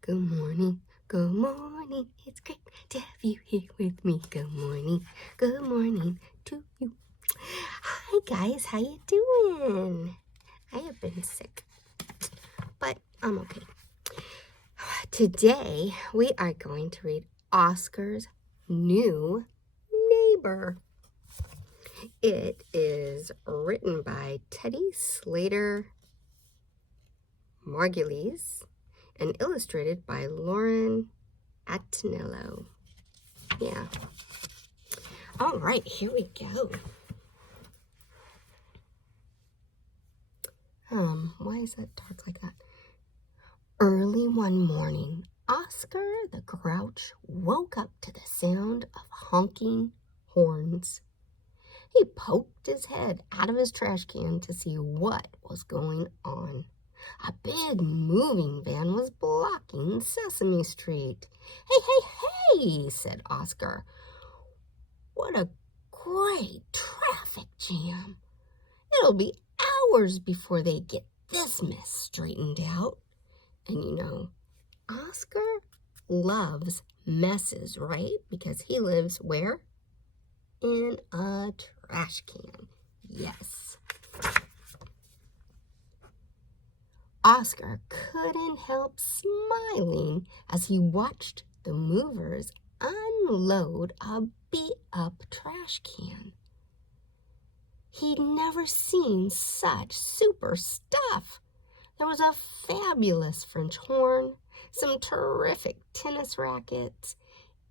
Good morning, it's great to have you here with me. Good morning to you. Hi guys, how you doing? I have been sick, but I'm okay. Today we are going to read Oscar's New Neighbor. It is written by Teddy Slater Margulies and illustrated by Lauren Atenillo. Yeah. All right, here we go. Why is that dark like that? Early one morning, Oscar the Grouch woke up to the sound of honking horns. He poked his head out of his trash can to see what was going on. A big moving van was blocking Sesame Street. Hey, said Oscar. What a great traffic jam. It'll be hours before they get this mess straightened out. And you know, Oscar loves messes, right? Because he lives where? In a trash can. Yes. Oscar couldn't help smiling as he watched the movers unload a beat-up trash can. He'd never seen such super stuff. There was a fabulous French horn, some terrific tennis rackets,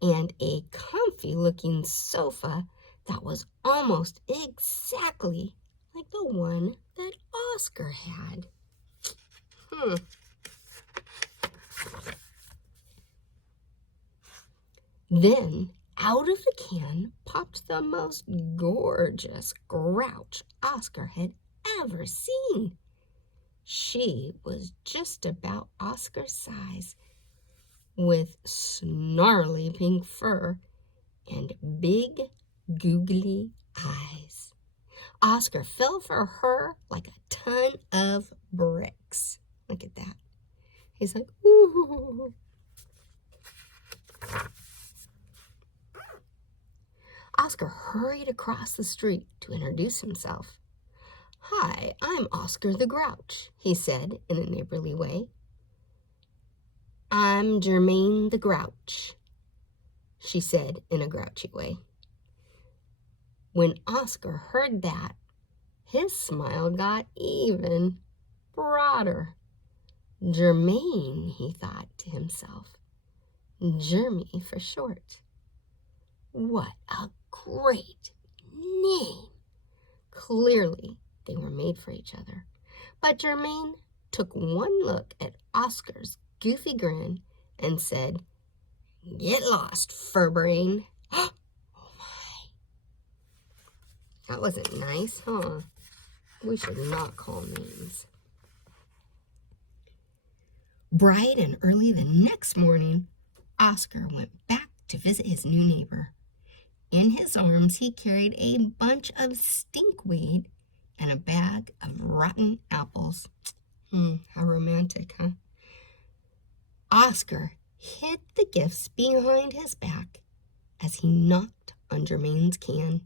and a comfy-looking sofa that was almost exactly like the one that Oscar had. Then, out of the can popped the most gorgeous grouch Oscar had ever seen. She was just about Oscar's size, with snarly pink fur and big googly eyes. Oscar fell for her like a ton of bricks. Look at that. He's like, ooh. Oscar hurried across the street to introduce himself. Hi, I'm Oscar the Grouch, he said in a neighborly way. I'm Germaine the Grouch, she said in a grouchy way. When Oscar heard that, his smile got even broader. Germaine, he thought to himself. Jermy for short. What a great name! Clearly, they were made for each other. But Germaine took one look at Oscar's goofy grin and said, Get lost, furbrain. Oh my. That wasn't nice, huh? We should not call names. Bright and early the next morning, Oscar went back to visit his new neighbor. In his arms, he carried a bunch of stinkweed and a bag of rotten apples. How romantic, huh? Oscar hid the gifts behind his back as he knocked on Germaine's can.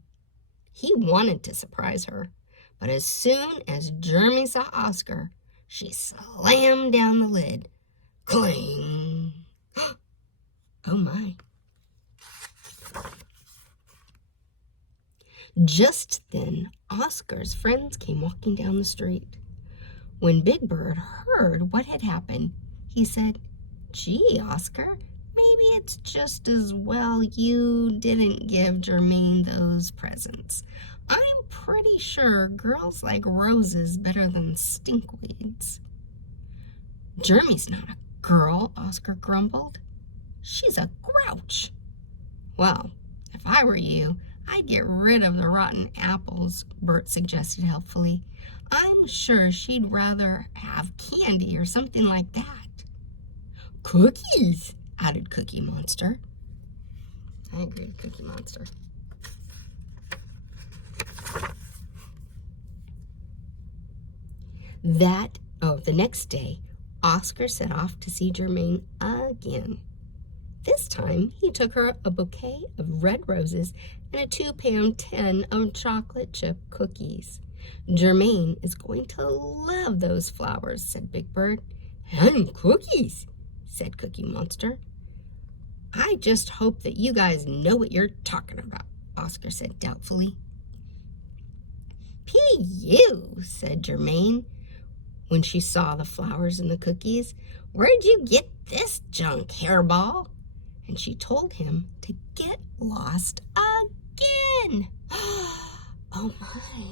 He wanted to surprise her, but as soon as Jermy saw Oscar, she slammed down the lid. Cling! Oh my. Just then, Oscar's friends came walking down the street. When Big Bird heard what had happened, he said, Gee, Oscar, maybe it's just as well you didn't give Germaine those presents. I'm pretty sure girls like roses better than stinkweeds. Jermy's not a girl, Oscar grumbled. She's a grouch. Well, if I were you, I'd get rid of the rotten apples, Bert suggested helpfully. I'm sure she'd rather have candy or something like that. Cookies, added Cookie Monster. I agree with Cookie Monster. The next day, Oscar set off to see Germaine again. This time, he took her a bouquet of red roses and a 2-pound tin of chocolate chip cookies. Germaine is going to love those flowers, said Big Bird. And cookies, said Cookie Monster. I just hope that you guys know what you're talking about, Oscar said doubtfully. P.U., said Germaine, when she saw the flowers and the cookies. Where'd you get this junk, hairball? And she told him to get lost again. Oh my.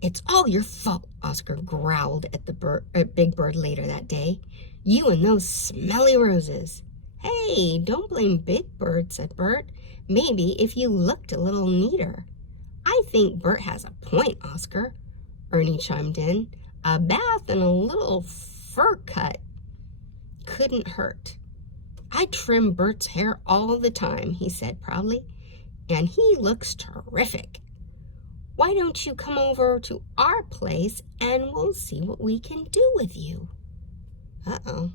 It's all your fault, Oscar growled at Big Bird later that day. You and those smelly roses. Hey, don't blame Big Bird, said Bert. Maybe if you looked a little neater. I think Bert has a point, Oscar, Ernie chimed in. A bath and a little fur cut couldn't hurt. I trim Bert's hair all the time, he said proudly, and he looks terrific. Why don't you come over to our place and we'll see what we can do with you? Uh-oh.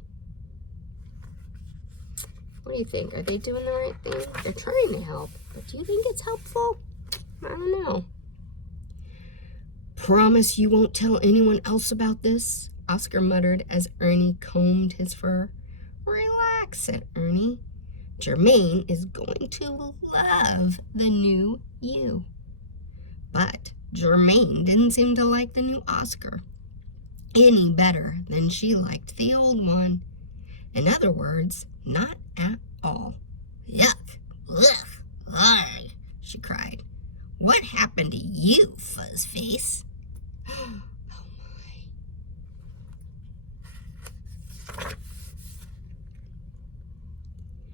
What do you think? Are they doing the right thing? They're trying to help, but do you think it's helpful? I don't know. Promise you won't tell anyone else about this? Oscar muttered as Ernie combed his fur. Relax, said Ernie. Germaine is going to love the new you. But Germaine didn't seem to like the new Oscar any better than she liked the old one. In other words, not at all. Yuck! Ugh! Arg! She cried. What happened to you, Fuzzface? Oh my.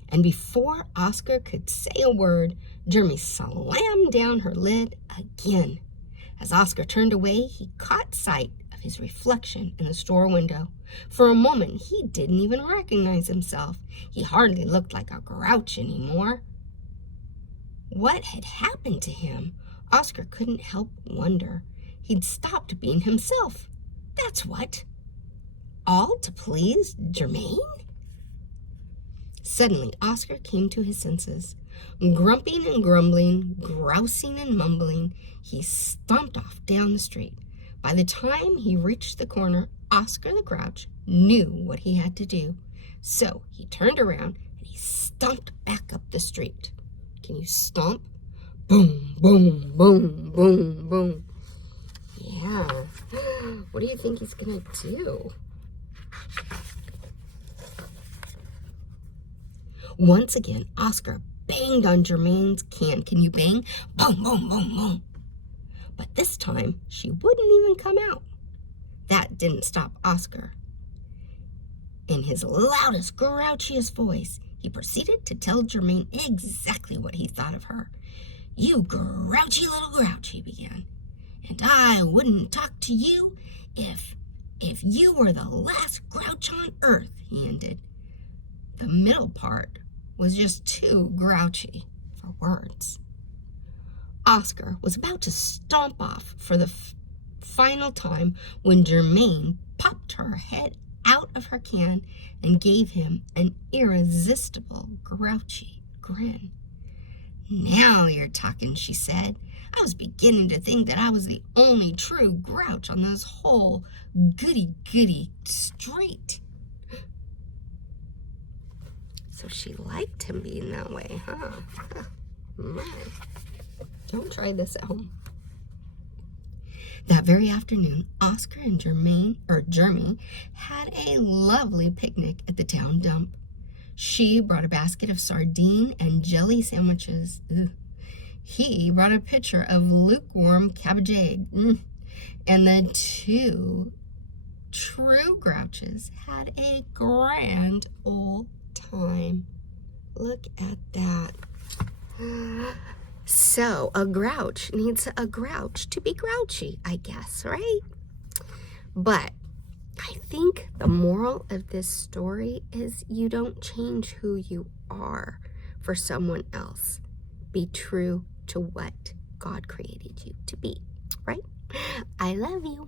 And before Oscar could say a word, Jeremy slammed down her lid again. As Oscar turned away, he caught sight of his reflection in the store window. For a moment, he didn't even recognize himself. He hardly looked like a grouch anymore. What had happened to him? Oscar couldn't help wonder. He'd stopped being himself. That's what. All to please Germaine? Suddenly, Oscar came to his senses. Grumping and grumbling, grousing and mumbling, he stomped off down the street. By the time he reached the corner, Oscar the Grouch knew what he had to do. So he turned around and he stomped back up the street. Can you stomp? Boom, boom, boom, boom, boom. Yeah. What do you think he's gonna do? Once again, Oscar banged on Germaine's can. Can you bang? Boom, boom, boom, boom. But this time, she wouldn't even come out. That didn't stop Oscar. In his loudest, grouchiest voice, he proceeded to tell Germaine exactly what he thought of her. You grouchy little grouch, he began. And I wouldn't talk to you if you were the last grouch on earth, he ended. The middle part was just too grouchy for words. Oscar was about to stomp off for the final time when Germaine popped her head out of her can and gave him an irresistible, grouchy grin. Now you're talking, she said. I was beginning to think that I was the only true grouch on this whole goody-goody street. So she liked him being that way, huh? My. Don't try this at home. That very afternoon, Oscar and Jeremy had a lovely picnic at the town dump. She brought a basket of sardine and jelly sandwiches. Ugh. He brought a pitcher of lukewarm cabbage egg. And the two true grouches had a grand old time. Look at that. So, a grouch needs a grouch to be grouchy, I guess, right? But I think the moral of this story is you don't change who you are for someone else. Be true to what God created you to be, right? I love you.